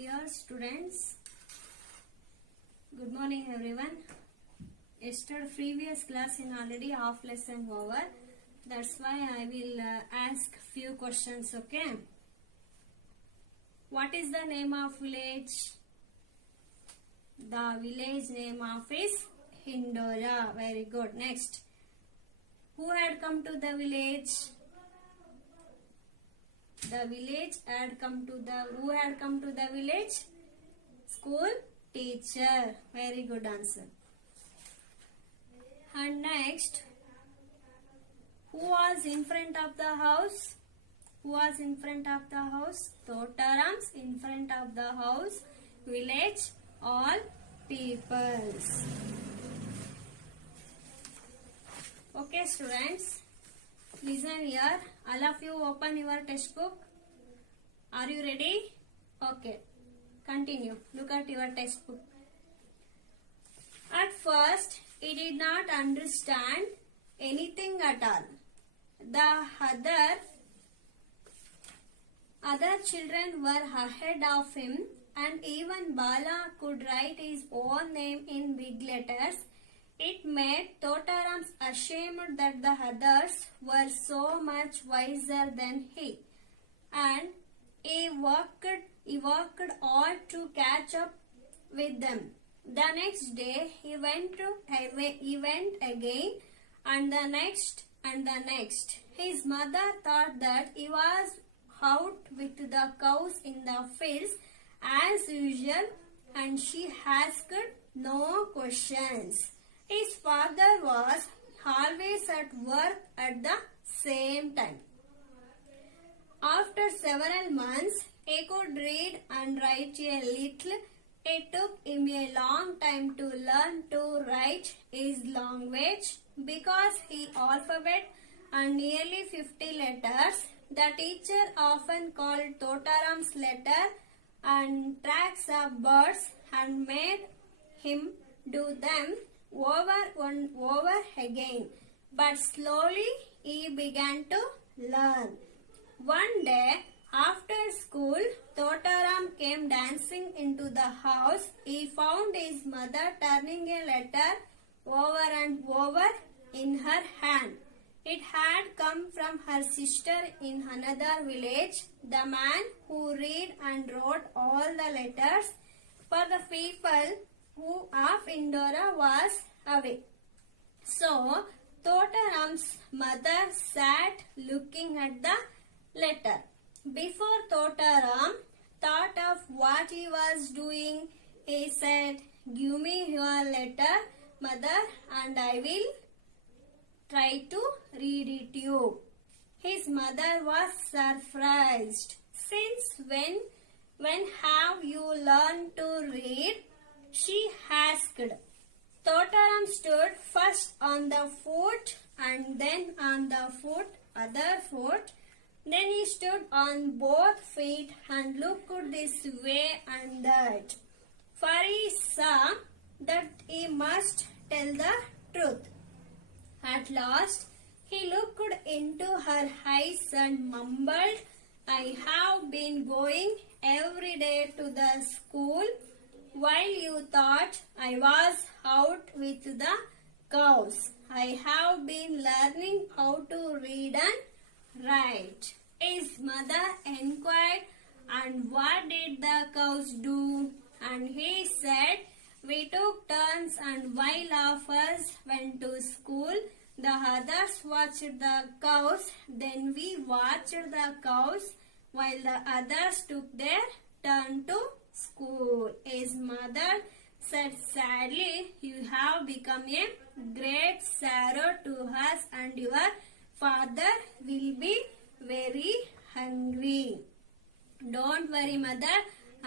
Dear students, good morning everyone. Yesterday previous class in already half lesson over. That's why I will ask few questions, okay? What is the name of village? The village name of is Hindora. Very good. Next. Who had come to the village? The village had come to the, who had come to the village? School teacher. Very good answer. And next, who was in front of the house? Who was in front of the house? Totarams in front of the house. Village, all peoples. Okay students, listen here. All of you open your textbook. Are you ready? Okay. Continue. Look at your textbook. At first, he did not understand anything at all. The other children were ahead of him, and even Bala could write his own name in big letters. It made Totarams ashamed that the others were so much wiser than he, and he worked hard to catch up with them. The next day he went again, and the next and the next. His mother thought that he was out with the cows in the fields as usual, and she asked no questions. His father was always at work at the same time. After several months, he could read and write a little. It took him a long time to learn to write his language because his alphabet and nearly 50 letters. The teacher often called Totaram's letter and tracks of birds and made him do them over again. But slowly he began to learn. One day after school, Totaram came dancing into the house. He found his mother turning a letter over and over in her hand. It had come from her sister in another village, the man who read and wrote all the letters for the people of Indora was away. So, Totaram's mother sat looking at the letter. Before Totaram thought of what he was doing, he said, "Give me your letter, mother, and I will try to read it to you." His mother was surprised. "Since when have you learned to read?" she asked. Totaram stood first on the foot and then on the other foot. Then he stood on both feet and looked this way and that. For he saw that he must tell the truth. At last, he looked into her eyes and mumbled, "I have been going every day to the school while you thought I was out with the cows. I have been learning how to read and write." His mother inquired, "And what did the cows do?" And he said, "We took turns, and while of us went to school, the others watched the cows. Then we watched the cows while the others took their turn to school." His mother said sadly, "You have become a great sorrow to us, and your father will be very hungry." "Don't worry, mother.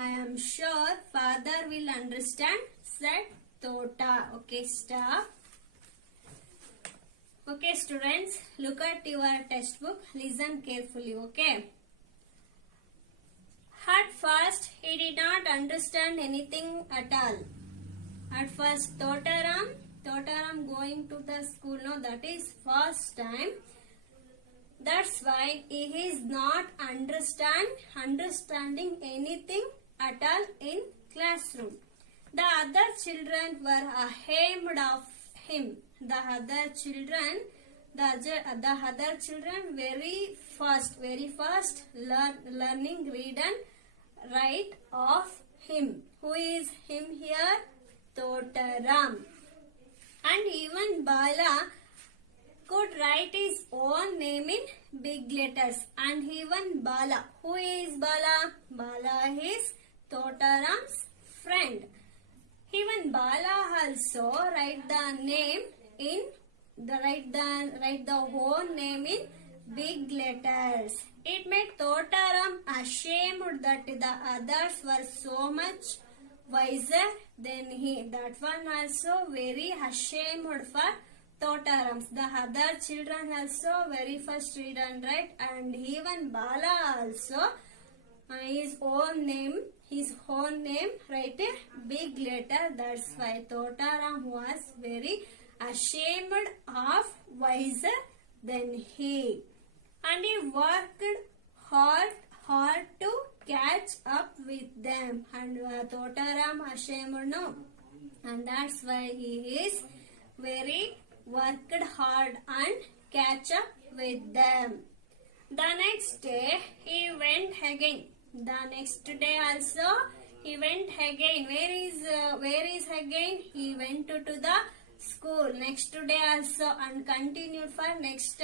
I am sure father will understand," said Tota. Okay, stop. Okay, students, look at your textbook. Listen carefully, okay? At first, he did not understand anything at all. At first, Totaram going to the school, no, that is first time. That's why he is not understanding anything at all in classroom. The other children were ashamed of him. The other children very fast learning read and write of him. Who is him here? Totaram. And even Bala could write his own name in big letters. And even Bala. Who is Bala? Bala is Totaram's friend. Even Bala also write the whole name in big letters. It made Totaram ashamed that the others were so much wiser than he. That one also very ashamed for Totarams. The other children also very first read and write, and even Bala also his own name write a big letter. That's why Totaram was very ashamed of wiser than he. And he worked hard to catch up with them. And Totaram ashamed no. And that's why he is very worked hard and catch up with them. The next day he went again. The next day also he went again. Where is again? He went to the school. Next day also and continued for next.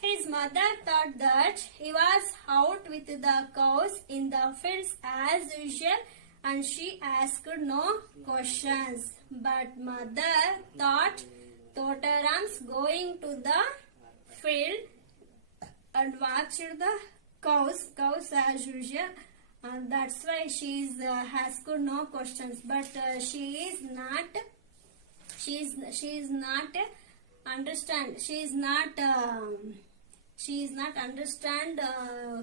His mother thought that he was out with the cows in the fields as usual, and she asked no questions. But mother thought Totaram's going to the field and watched the cows as usual, and that's why she asked no questions. But she is not understand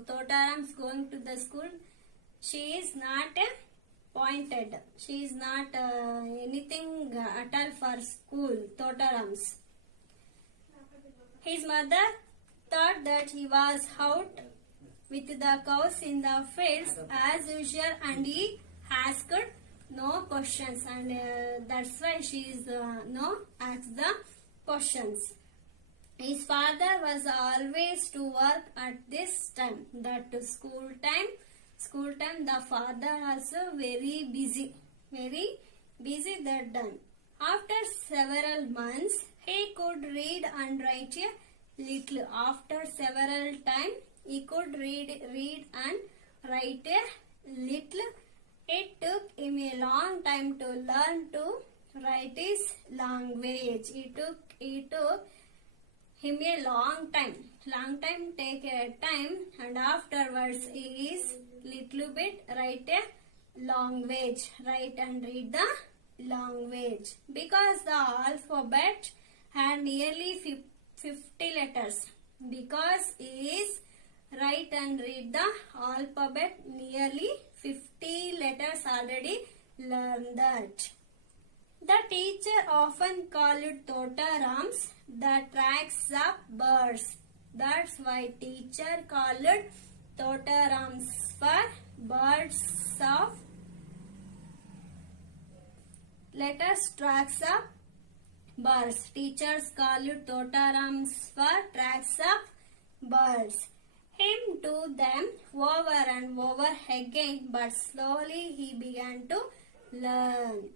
Totaram's going to the school. She is not pointed. She is not anything at all for school. Totaram's. His mother thought that he was out with the cows in the fields as usual, and he asked no questions, and that's why she is asked the questions. His father was always to work at this time, that school time. The father also very busy that time. After several months, he could read and write a little. After several time, he could read and write a little. It took him a long time to learn to write his language. It took him a long time take a time, and afterwards he is little bit write and read the language, because the alphabet had nearly 50 letters. Because he is write and read the alphabet nearly 50 letters already learned that. The teacher often called Totarams the tracks of birds. That's why teacher called Totarams for birds of tracks of birds. Teachers called Totarams for tracks of birds. Him do them over and over again, but slowly he began to learn.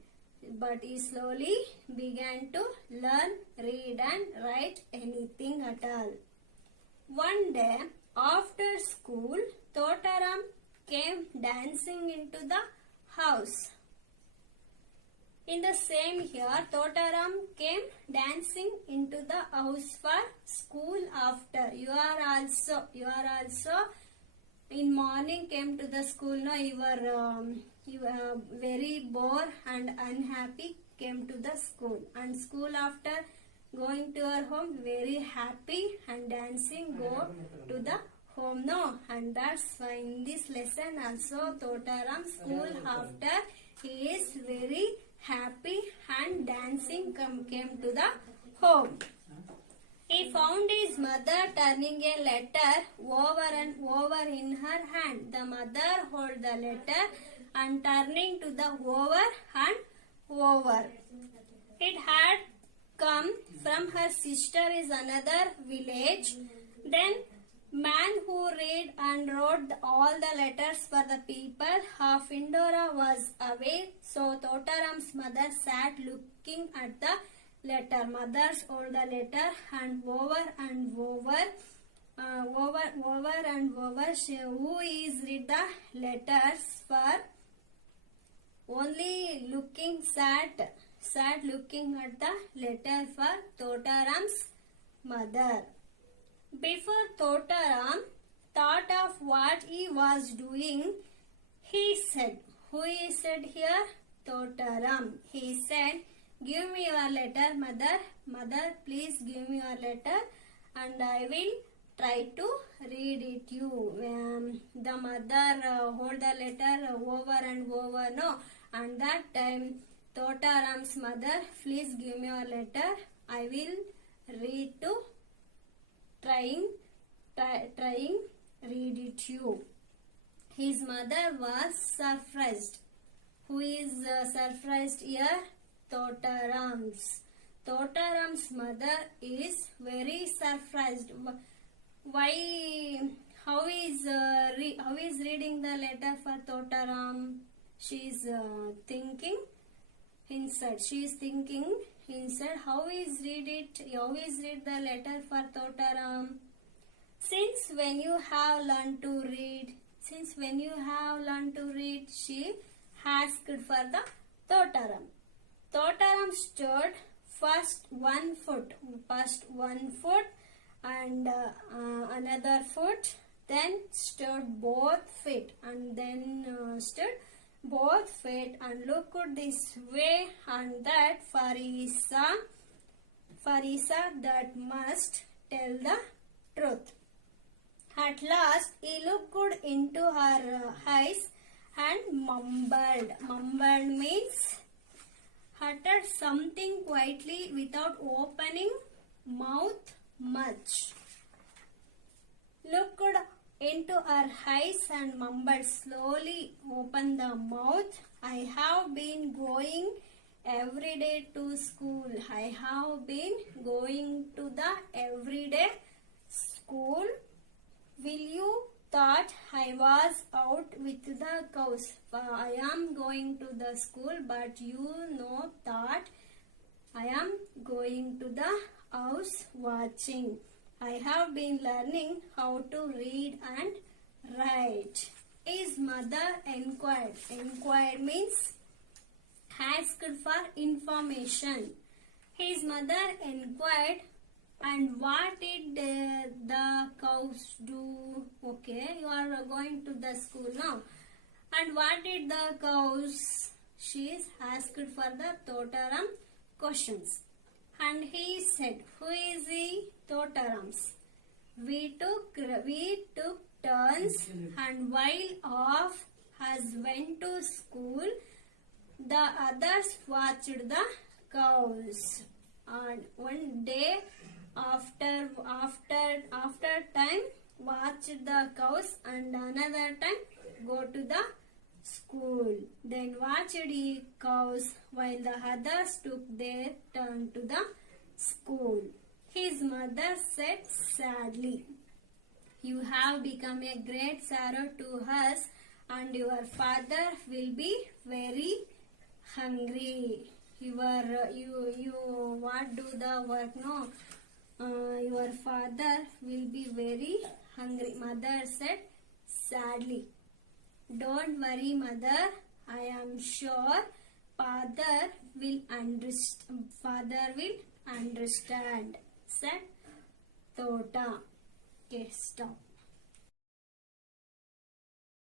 Read and write anything at all. One day after school, Totaram came dancing into the house. In the same year, Totaram came dancing into the house for school after. You are also in morning came to the school. No, you were very bored and unhappy, came to the school, and school after going to your home very happy and dancing go to the home. No, and that's why in this lesson also Totaram school after he is very happy and dancing came to the home. He found his mother turning a letter over and over in her hand. The mother held the letter and turning to the over and over. It had come from her sister in another village. Then man who read and wrote all the letters for the people of Indora was away, so Totaram's mother sat looking at the letter. Mothers hold the letter and over and over. Who is read the letters for only looking sat looking at the letter for Totaram's mother. Before Totaram thought of what he was doing, he said, who he said here? Totaram. He said, give me your letter, mother. Mother, please give me your letter and I will try to read it you. The mother hold the letter over and over, no. And that time Totaram's mother, please give me your letter. I will read to trying read it you. His mother was surprised. Who is surprised here? Totaram's mother is very surprised. Why? How is reading the letter for Totaram? She is thinking inside. She is thinking inside. How is read the letter for Totaram? Since when you have learned to read? She asked for the Totaram. Totaram stood first one foot and another foot, then stood both feet and then stood both feet and looked this way and that. Farisa that must tell the truth. At last he looked into her eyes and mumbled. Mumbled means uttered something quietly without opening mouth much. Looked into her eyes and mumbled, slowly open the mouth. I have been going every day to school. I have been going to the everyday school. Will you thought I was out with the cows? I am going to the school, but you know thought I am going to the house watching. I have been learning how to read and write. His mother inquired. Inquired means asked for information. His mother inquired, and what did the cows do? Okay, you are going to the school now. And what did the cows? She is asked for the Totaram questions. And he said, who is he? Totarams. We took turns, and while off us went to school, the others watched the cows. And one day after time watched the cows, and another time go to the school. Then watched the cows while the others took their turn to the school. His mother said sadly, you have become a great sorrow to us, and your father will be very hungry. You what do the work? No, your father will be very hungry. Mother said sadly. Don't worry, mother. I am sure father will understand. Said Tota. Okay, stop.